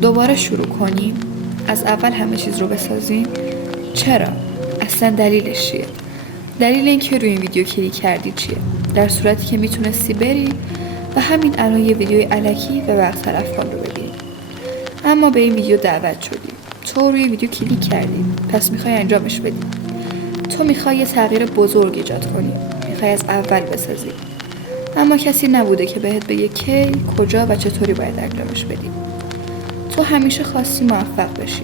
دوباره شروع کنیم؟ از اول همه چیز رو بسازیم؟ چرا؟ اصلا دلیلش چیه؟ دلیل اینکه روی این ویدیو کلیک کردی چیه؟ در صورتی که میتونستی بری و همین الان یه ویدیوی الکی و وقت تلف کن رو ببینی. اما به این ویدیو دعوت شدی. تو روی ویدیو کلیک کردی، پس میخوای انجامش بدی. تو میخوای یه تغییر بزرگ ایجاد کنی، میخوای از اول بسازی. اما کسی نبوده که بهت بگه کی، کجا و چطوری باید انجامش بدی. تو همیشه خواستی موفق بشی،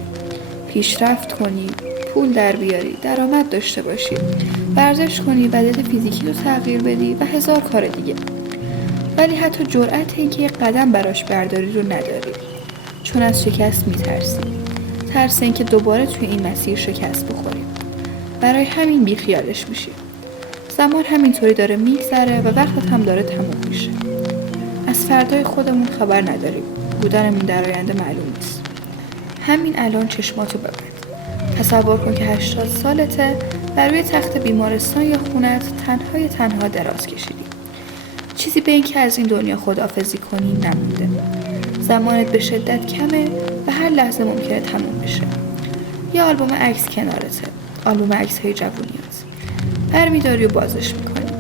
پیشرفت کنی، پول در بیاری، درآمد داشته باشی، ورزش کنی، وضعیت فیزیکی رو تغییر بدی و هزار کار دیگه. ولی حتی جرأت این که یک قدم براش برداری رو نداری، چون از شکست میترسی. ترس این که دوباره توی این مسیر شکست بخوری. برای همین بیخیالش میشی. زمان همینطوری داره میگذره و وقتت هم داره تموم میشه. از فردای خودمون خبر نداریم. بودنمون در آینده معلوم نیست. همین الان چشماتو ببند. تصور کن که 80 سالته و روی تخت بیمارستان یا خونت تنها دراز کشیدی. چیزی به این که از این دنیا خداحافظی کنی نمونده. زمانت به شدت کمه و هر لحظه ممکنه تموم بشه. یا آلبوم عکس کنارته، آلبوم عکس‌های جوونیات. برمی‌داری و بازش می‌کنی.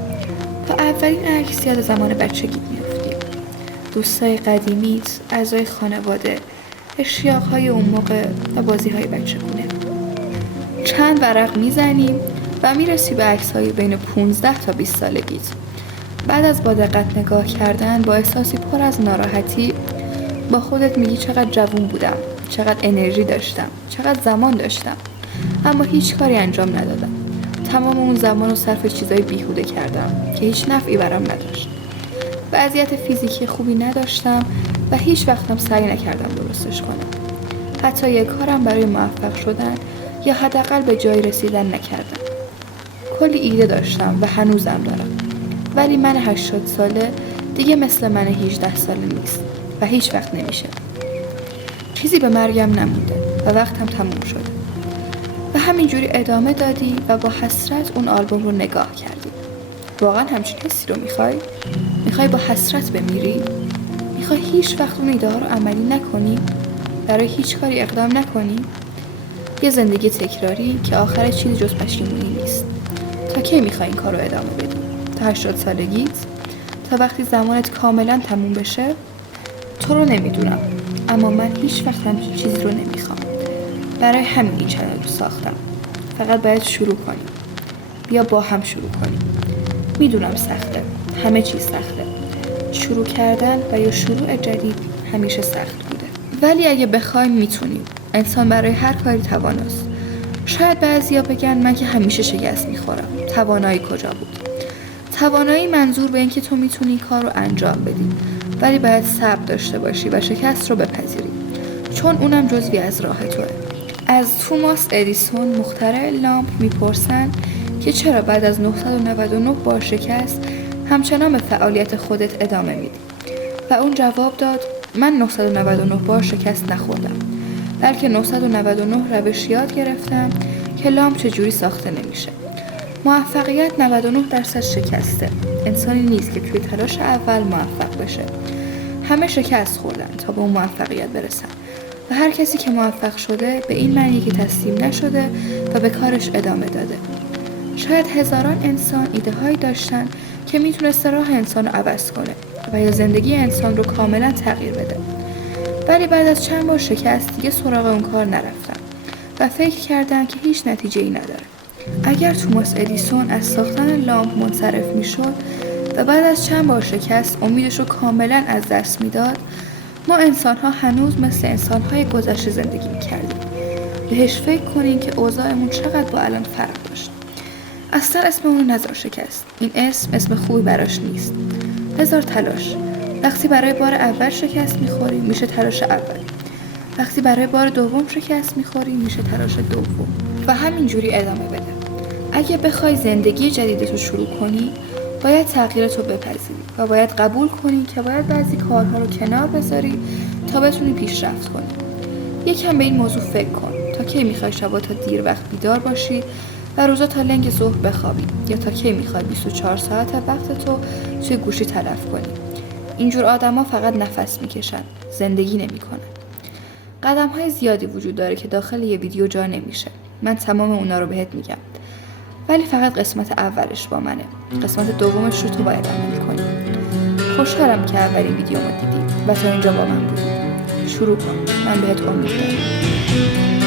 با اولین عکس یاد زمان بچگیت می‌افتی. دوستای قدیمیت، اعضای خانواده، اشتیاق‌های اون موقع و بازی‌های بچگونه. چند ورق می‌زنی و میرسی به عکس‌های بین 15 تا 20 سالگیت. بعد از با دقت نگاه کردن با احساسی پر از ناراحتی با خودت میگی چقدر جوون بودم، چقدر انرژی داشتم، چقدر زمان داشتم، اما هیچ کاری انجام ندادم. تمام اون زمان رو صرف چیزای بیهوده کردم که هیچ نفعی برام نداشت. وضعیت فیزیکی خوبی نداشتم و هیچ وقتم سعی نکردم درستش کنم. حتی یک کارم برای موفق شدن یا حداقل به جای رسیدن نکردم. کلی ایده داشتم و هنوزم دارم. ولی من 80 ساله دیگه مثل من 18 ساله نیست و هیچ وقت نمیشه. چیزی به مرگم نمونده و وقتم تموم شده. و همینجوری ادامه دادی و با حسرت اون آلبوم رو نگاه کردی. واقعا همچین حسی رو میخوای؟ میخوای با حسرت بمیری؟ میخوای هیچ وقت اون ایده ها رو عملی نکنی؟ برای هیچ کاری اقدام نکنی؟ یه زندگی تکراری که آخر چیزی جز پشیمونی نیست. تا کی میخوای این کار رو ادامه بدی؟ تا 80 سالگیت؟ تا وقتی زمانت کاملا تموم بشه؟ تو رو نمیدونم، اما من هیچ وقت همچین چیزی رو نمیخوام. برای همین این چنل رو ساختم. فقط باید شروع کنیم. بیا با هم شروع کنیم. میدونم سخته. همه چیز سخته. شروع کردن و یا شروع جدید همیشه سخت بوده. ولی اگه بخوایم میتونیم. انسان برای هر کاری تواناست. شاید بعضیا بگن من که همیشه شکست میخورم. توانایی کجا بود؟ توانایی منظور به این که تو میتونی کار رو انجام بدی. ولی باید صبر داشته باشی و شکست رو بپذیری. چون اونم جزوی از راه توئه. از توماس ادیسون مخترع لامپ میپرسن که چرا بعد از 999 بار شکست همچنان به فعالیت خودت ادامه میدی؟ و اون جواب داد من 999 بار شکست نخوردم، بلکه 999 روش یاد گرفتم که لامپ چجوری ساخته نمیشه. موفقیت 99% شکسته. انسانی نیست که توی تلاش اول موفق بشه. همه شکست خوردن تا به اون موفقیت برسن. و هر کسی که موفق شده به این معنی که تسلیم نشده و به کارش ادامه داده. شاید هزاران انسان ایده هایی داشتن که میتونسته راه انسان رو عوض کنه و یا زندگی انسان رو کاملا تغییر بده. ولی بعد از چند بار شکست دیگه سراغ اون کار نرفتن و فکر کردن که هیچ نتیجه ای نداره. اگر توماس ادیسون از ساختن لامپ منصرف میشد و بعد از چند بار شکست امیدش رو کاملا از دست میداد، ما انسان‌ها هنوز مثل انسان‌های گذشته زندگی می‌کردیم. بهش فکر کنین که اوضاعمون چقدر با الان فرق داشت. اصلا اسم اون نذار شکست. این اسم خوبی براش نیست. بذار تلاش. وقتی برای بار اول شکست می‌خوری میشه تلاش اولی. وقتی برای بار دوم شکست می‌خوری میشه تلاش دوم. و همینجوری ادامه بده. اگه بخوای زندگی جدیدتو شروع کنی، باید تغییرتو بپذیری و باید قبول کنی که باید بعضی کارها رو کنار بذاری تا بتونی پیشرفت کنی. یکم به این موضوع فکر کن. تا کی میخوای شبا تا دیر وقت بیدار باشی و روزا تا لنگ ظهر بخوابی؟ یا تا کی میخوای 24 ساعت وقتتو توی گوشی تلف کنی؟ اینجور آدما فقط نفس میکشن، زندگی نمیکنن. قدم‌های زیادی وجود داره که داخل یه ویدیو جا نمیشه. من تمام اونا رو بهت میگم. ولی فقط قسمت اولش با منه. قسمت دومش رو تو باید عمل کنی. خوشحالم که اولین ویدیومو دیدی و تا اینجا با من بودی. شروع کن. من بهت امید دارم.